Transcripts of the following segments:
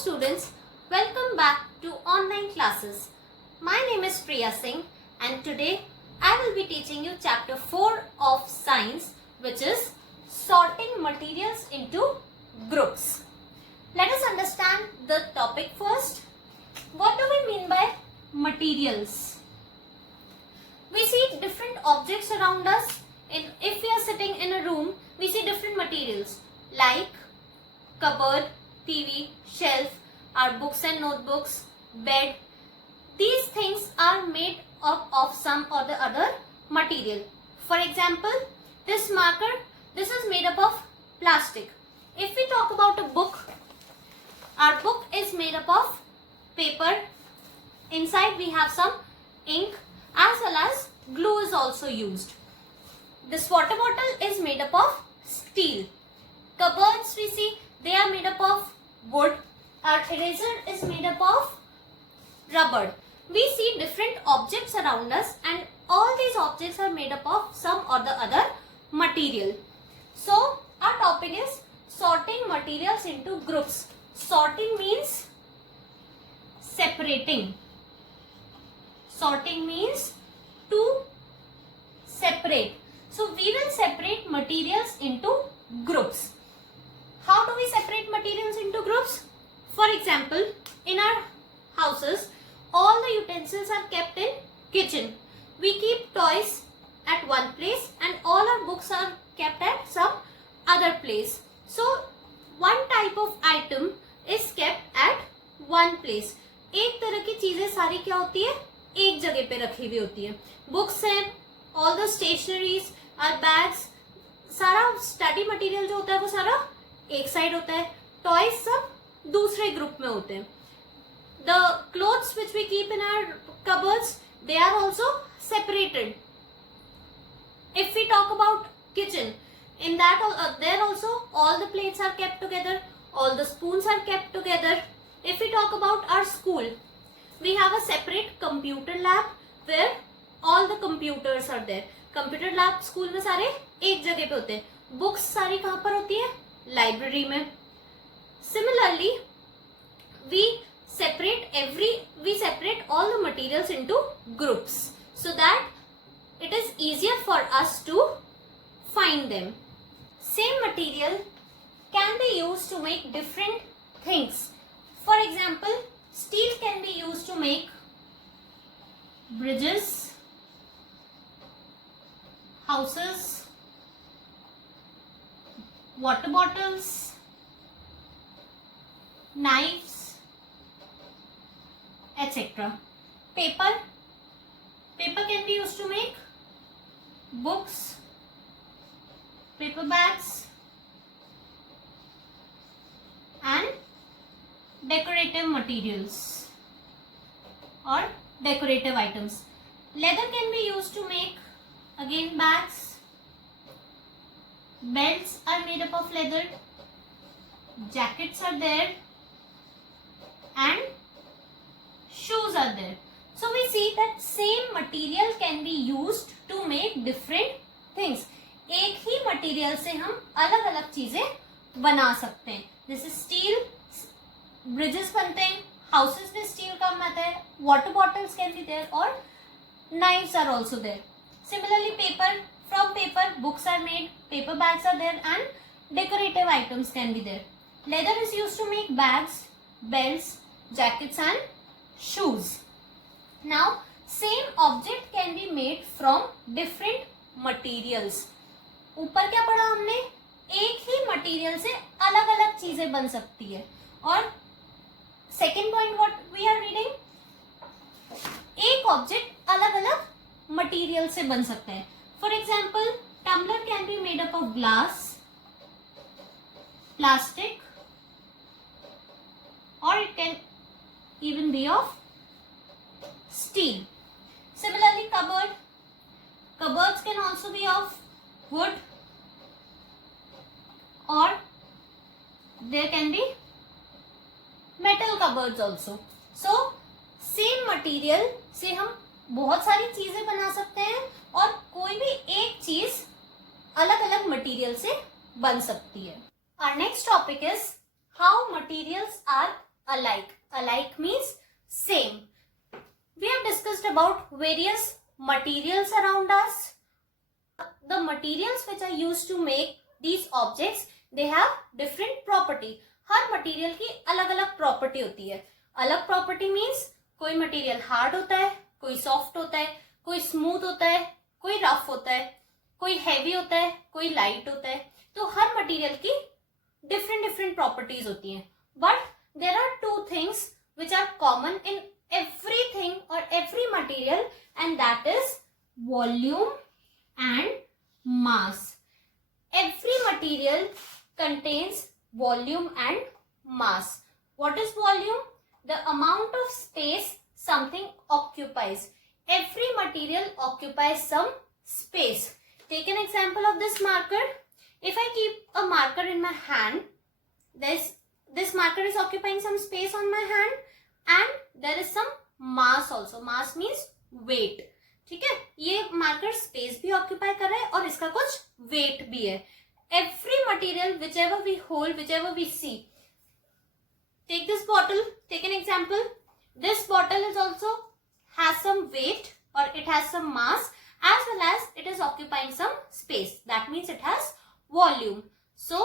students, welcome back to online classes. My name is Priya Singh and today I will be teaching you chapter 4 of science, which is sorting materials into groups. Let us understand the topic first. What do we mean by materials? We see different objects around us. If we are sitting in a room, we see different materials like cupboard, TV, shelf, our books and notebooks, bed. These things are made up of some or the other material. For example, this marker, this is made up of plastic. If we talk about a book, our book is made up of paper. Inside we have some ink as well as glue is also used. This water bottle is made up of steel. Cupboards we see, they are made up of wood. Our eraser is made up of rubber. We see different objects around us and all these objects are made up of some or the other material. So our topic is sorting materials into groups. Sorting means separating. Sorting means to separate. So we will separate materials into groups. How do we separate materials into groups? For example, in our houses, all the utensils are kept in kitchen. We keep toys at one place and all our books are kept at some other place. So one type of item is kept at one place. एक तरह की चीजें सारी क्या होती है? एक जगह पे रखी हुई होती है. Books हैं, all the stationeries, our bags, सारा स्टडी मटेरियल जो होता है वो सारा एक साइड होता है. टॉयज सब दूसरे ग्रुप में होते हैं. The clothes which we keep in our cupboards, they are also separated. If we talk about kitchen, in that there also all the plates are kept together, all the spoons are kept together. If we talk about our school, we have a separate computer lab where all the computers are there. Computer lab school में सारे एक जगह पे होते हैं. Books सारी कहाँ पर होती है? लाइब्रेरी में. Similarly we separate all the materials into groups so that it is easier for us to find them. Same material can be used to make different things. For example, steel can be used to make bridges, houses, water bottles, knives, etc. Paper can be used to make books, paper bags and decorative materials or decorative items. Leather can be used to make again bags. Belts are made up of leather. Jackets are there and shoes are there. So we see that same material can be used to make different things. एक ही material से हम अलग अलग चीजें बना सकते हैं. जैसे स्टील, ब्रिजेस बनते हैं, हाउसेस में स्टील काम आता है, water bottles can be there और knives are also there. Similarly, from paper books are made, paper bags are there and decorative items can be there. Leather is used to make bags, belts, jackets and shoes. Now same object can be made from different materials. ऊपर क्या पढ़ा हमने? एक ही material से अलग अलग चीजें बन सकती है. और second point what we are reading, एक ऑब्जेक्ट अलग अलग मटेरियल से बन सकते हैं. For example, tumbler can be made up of glass, plastic or it can even be of steel. Similarly, cupboards can also be of wood or there can be metal cupboards also. So same material से हम बहुत सारी चीजें बना सकते हैं और कोई भी एक चीज अलग अलग मटेरियल से बन सकती है. Our next topic is how materials are alike. Alike means same. We have discussed about various materials around us. The materials which are used to make these objects, they have different property. Her material की अलग अलग property होती है. अलग property means कोई material hard होता है, कोई soft होता है, कोई smooth होता है, कोई rough होता है, कोई heavy होता है, कोई light होता है. तो हर material की different properties होती हैं. But there are two things which are common in everything or every material, and that is volume and mass. Every material contains volume and mass. What is volume? The amount of space something occupies. Every material occupies some space. Take an example of this marker. If I keep a marker in my hand, this marker is occupying some space on my hand, and there is some mass also. Mass means weight. ठीक है, ये marker space भी occupy कर रहा है और इसका कुछ वेट भी है. Every material whichever we hold, whichever we see. Take this bottle, take an example. This bottle is also has some weight और it has some mass as well as it is occupying some space. That means it has volume. So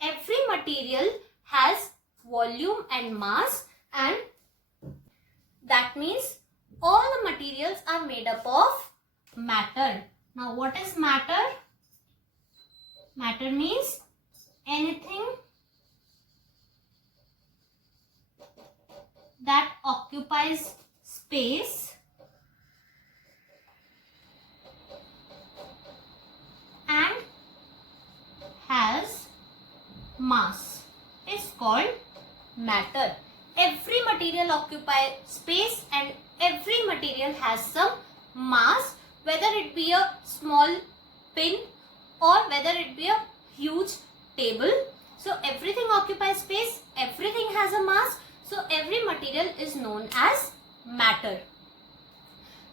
every material has volume and mass, and that means all the materials are made up of matter. Now what is matter? Matter means anything that occupies space and has mass is called matter. Every material occupies space and every material has some mass, whether it be a small pin or whether it be a huge table. So everything occupies space, everything has a mass, so every material is known as matter.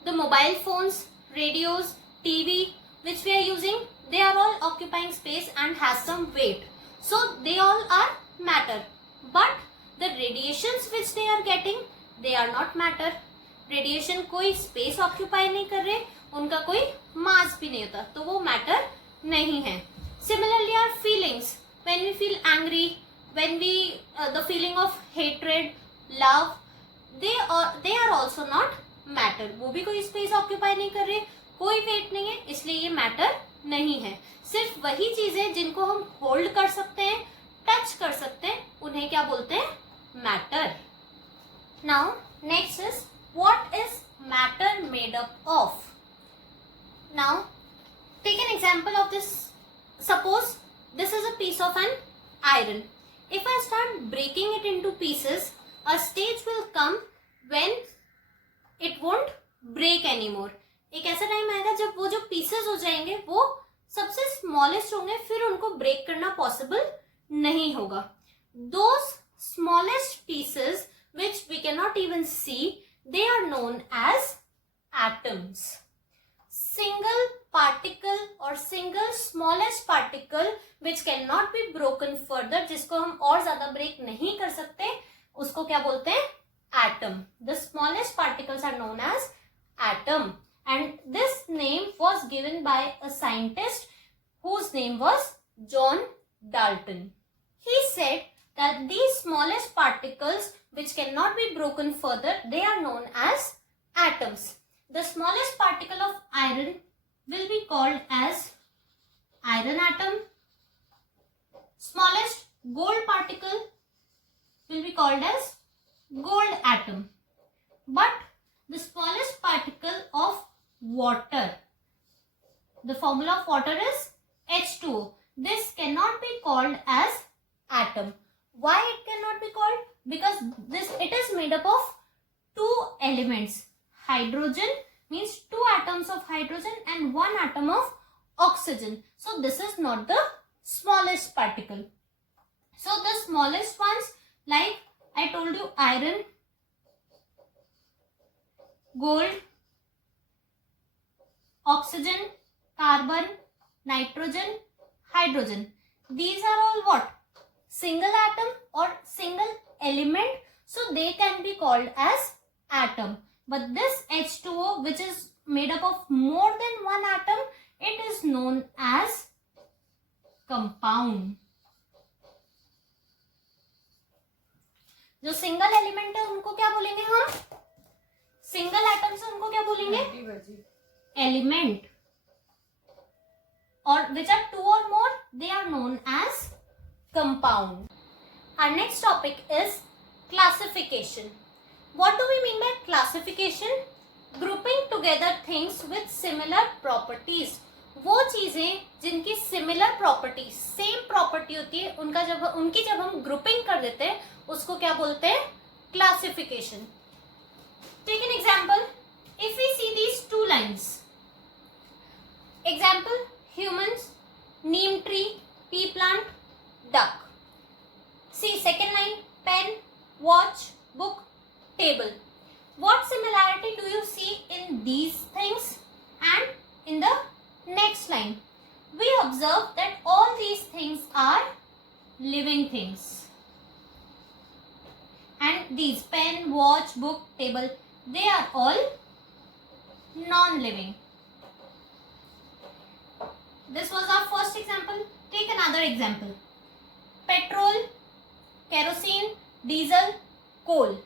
The mobile phones, radios, TV which we are using, they are all occupying space and has some weight. So they all are matter. But the radiations which they are getting, they are not matter. Radiation कोई space occupy नहीं कर रहे, उनका कोई मास भी नहीं होता, तो वो मैटर नहीं है. Similarly our feelings, when we feel angry, when we the feeling of hatred, love, they are also not matter. वो भी कोई स्पेस ऑक्यूपाई नहीं कर रहे, कोई वेट नहीं है, इसलिए ये मैटर नहीं है. सिर्फ वही चीजें जिनको हम होल्ड कर सकते हैं, टच कर सकते हैं, उन्हें क्या बोलते हैं? Matter. Now next is what is matter made up of. Now take an example of this. Suppose this is a piece of an iron. If I start breaking it into pieces, a stage will come when it won't break anymore. एक ऐसा time आएगा जब वो जो pieces हो जाएंगे वो सबसे स्मॉलेस्ट होंगे, फिर उनको ब्रेक करना पॉसिबल नहीं होगा. Those smallest pieces which we cannot even see, they are known as atoms. Single particle or single smallest particle which cannot be broken further, जिसको हम और ज्यादा ब्रेक नहीं कर सकते, उसको क्या बोलते हैं? Atom. The smallest particles are known as atom, and this name was given by a scientist whose name was John Dalton. He said that these smallest particles which cannot be broken further, they are known as atoms. The smallest particle of iron will be called as iron atom. Smallest gold particle will be called as gold atom. But the smallest particle of water, the formula of water is H2O. This cannot be called as atom. Why it cannot be called? Because it is made up of two elements. Hydrogen means two atoms of hydrogen and one atom of oxygen. So this is not the smallest particle. So the smallest ones, like I told you, iron, gold, oxygen, carbon, nitrogen, hydrogen. These are all what? Single atom or single element so they can be called as atom. But this H2O, which is made up of more than one atom, it is known as compound. जो single element है उनको क्या बोलेंगे हम? Single atom से उनको क्या बोलेंगे? एलिमेंट. और which are two or more, they are known as compound. Our next topic is classification. What do we mean by classification? Grouping together things with similar properties. वो चीजें जिनकी similar property, same property होती है, उनकी जब हम grouping कर देते हैं उसको क्या बोलते हैं? Classification. Take an example. If we see these two lines. Example: humans, neem tree, pea plant, duck. See second line: pen, watch, book, table. What similarity do you see in these things and in the next line? We observe that all these things are living things. And these pen, watch, book, table, they are all non-living. This was our first example. Take another example. Petrol, kerosene, diesel, coal.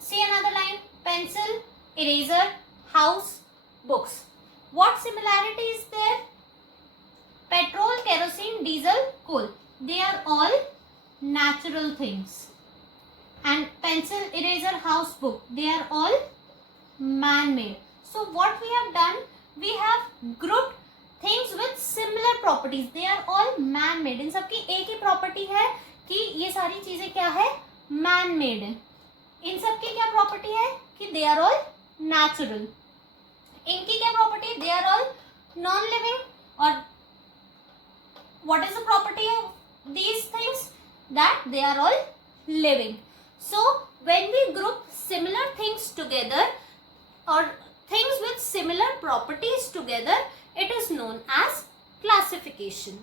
See another line: pencil, eraser, house, books. What similarity is there? Petrol, kerosene, diesel, coal. They are all natural things. And pencil, eraser, house, book, they are all man-made. So what we have done, we have grouped things with similar properties. They are all man-made. इन सबकी एक ही property है कि ये सारी चीजें क्या है? Man-made है. इन सबकी क्या प्रॉपर्टी है कि दे आर ऑल नेचुरल. इनकी क्या property? They are all non living. और what is the property of these things? That they are all living. So when we group similar things together और things with similar properties together, it is known as classification.